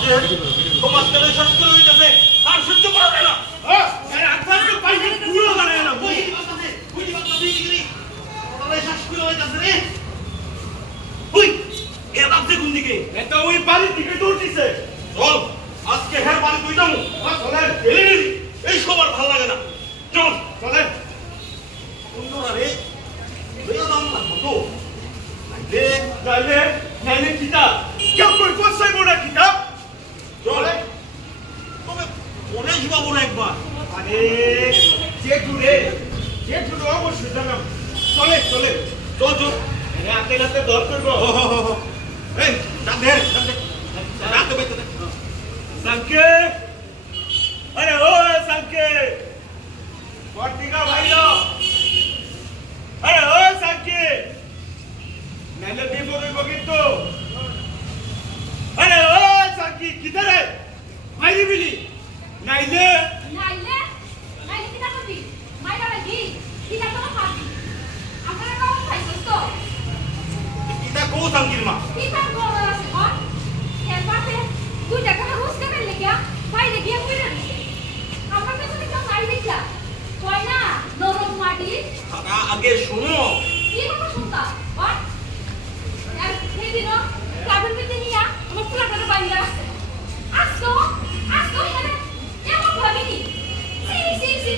আমাদের তোমার তেলে শেষ করে হইতেছে আর সহ্য করা যায় না। আপনার পাইলে পুরো দাঁড়ায় না বুঝি শেষ করে হইতেছে রে। ওই এ বাপতে কোন দিকে? এটা ওই বাড়ির দিকে দৌড়তেছে। চল আজকে হ্যাঁ বাড়ি তুই যাবো। চলেন এই সবার ভালো লাগে না। চল চলেন অন্যরা রে দাম লাগবো তো নাইলে কিতাব কেউ কই বসাই বড় কিতাব চলে তবে মনে যাবো না একবার। আরে যে দূরে অবশ্যই জানাম। চলে চলে চল চল রাতে রাতে দর করবো। এই ডাক संके अरे ओ संके वाटिका भाई लो अरे ओ संके मैंने भी बोले तो अरे ओ संकी किधर है मायरी बिली नाइले किधर कभी मायरा लगी किधर तो खाती हमारा कौन खाई तो किधर को संकील माँ किधर को वाला से कौन यार बातें तू जगह रोज करने लग गया भाई ने गया कोई नहीं हमारे पास तो क्या मार दिया कोई ना नरम माटी आगे सुनो ये कौन सुनता और यार ये दिनों काबिल में नहीं आ हम पूरा कर पाएंगे आज तो ये मत भाभी सी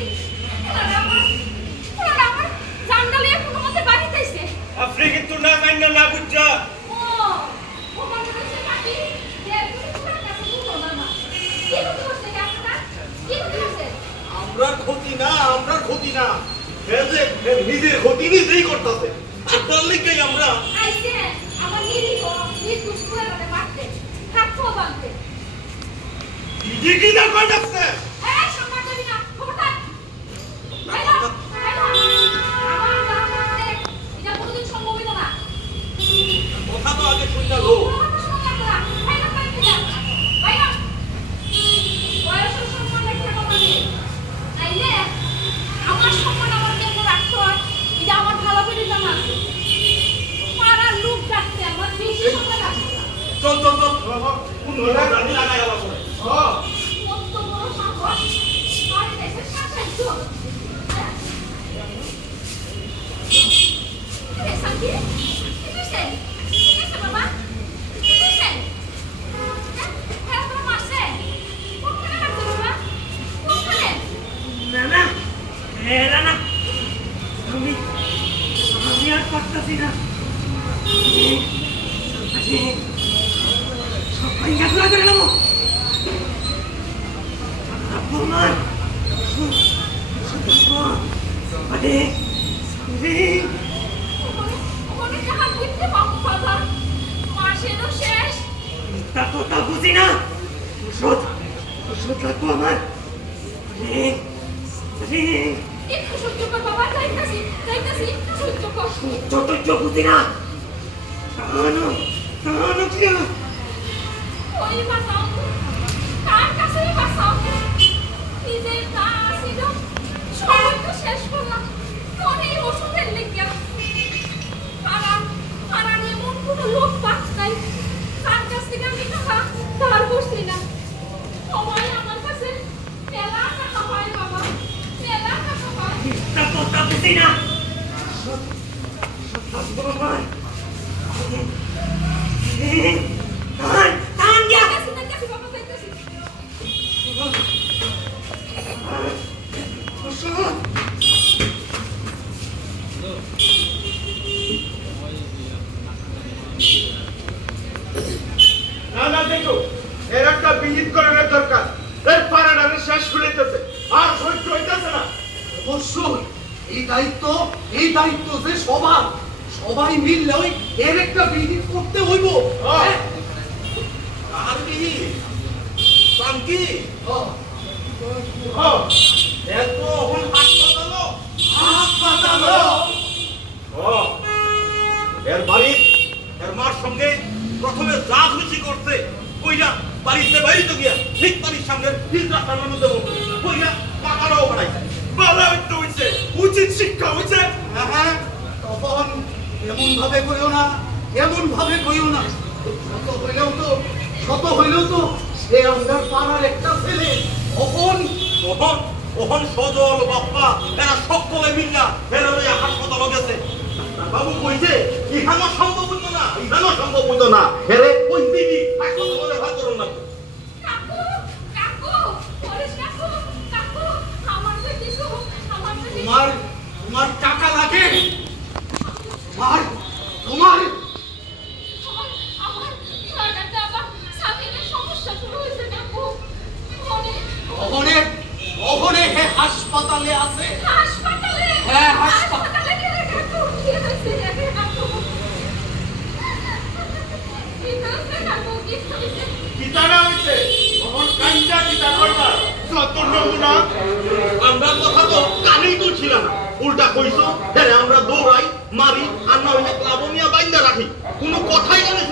पूरा रामर जंगल ये कोनो मते बारी तैसे अफ्रीकी तू ना जान ना बुझा ओ मन से काटी আমরা ক্ষতি না নিজের ক্ষতি নিজেই করতেছে। আপনার লিখেই আমরা কি না করতেছে কথা তো আগে শুনতে লো আমার সম্মান আমার কেন রাখতে হয় এটা আমার ভালো করে জানা পাড়ার লোক ডাকতে আমার বেশি সম্মান রাখতে চল কোন গাড়ি লাগাই আবার কত বড় সাহস আর দেশের শাসন তো আরে সাকি কি দিছেন বাবা কি দিছেন হ্যাঁ তো মাসে কোনখানে রাখতে বাবা কোনখানে না এরা না আমি আর পারতাছি না সবাই গাছলা করে নেবো আপনার আরে ওখানে জাহাজ বুঝতে পাবো বাবা মাসেরও শেষ তা তো তা বুঝি না ওষুধ লাগবো আমার একটু সহ্য কর বাবা যাইতাছি সহ্য কর সহ্য বুঝি না তাহানো কি ওই বাঁচাও কার কাছে বাঁচাও নিজের না আসিল সবাই তো শেষ করলাম তোর এই ওষুধের লেগিয়া আর এমন কোনো লোক পাচ্ছ নাই তার কাছ থেকে আমি টাকা ধার করছি না সবাই আমার কাছে মেলা টাকা পায় বাবা মেলা টাকা পায় তা তো তা বুঝি না তান গিয়া গেছি বাবা যাইতেছি না দেখো এর একটা বিহিত করার দরকার। এর পাড়াটা শেষ হইতেছে আর সহ্য হইতেছে না। অবশ্যই এই দায়িত্ব যে সবাই মিললে ওই এর একটা বিহিত করতে হইব। আর বিহিত শান্তি এত এখন হাত পাতালো এর বাড়ি এর মার সঙ্গে প্রথমে যা খুশি করতে কইরা বাড়িতে বাইরে গিয়া ঠিক বাড়ির সামনে ফিল্টার রাস্তার মধ্যে কইরা পাকারাও বানাইছে ভালো হইছে উচিত শিক্ষা হইছে। হ্যাঁ তখন এমন ভাবে কইও না শত হইলেও তো সে আমরা পাড়ার একটা ছেলে ওহন ওহন ওহন সজল বাপ্পা এরা সকলে মিল্লা এরা লইয়া হাসপাতাল গেছে বাবু কইছে ইহানো সম্ভব হইতো না ইহানো সম্ভব হইতো না এরে ওই দিবি হাসপাতালে ভাত করুন না কাকু কাকু পুলিশ কাকু কাকু আমার তো কিছু তোমার তোমার টাকা লাগে তোমার তোমার আমার লাগাতে আবার সাবিনের সমস্যা শুরু হয়েছে কাকু ওহনে ওহনে হে হাসপাতালে আছে হাসপাতালে হ্যাঁ, হাসপাতালে গেলে কাকু কি হয়েছে রে কাকু কি হয়েছে কিতানা হইছে ওহন কাঞ্চা কিতা করবা যত নমুনা আমরা কথা তো কানেই তুলছিলাম না উল্টা কইছো হ্যাঁ আমরা দৌড়াই মারি আর না হইলে ক্লাবনিয়া বাইন্দা রাখি কোনো কথাই জানে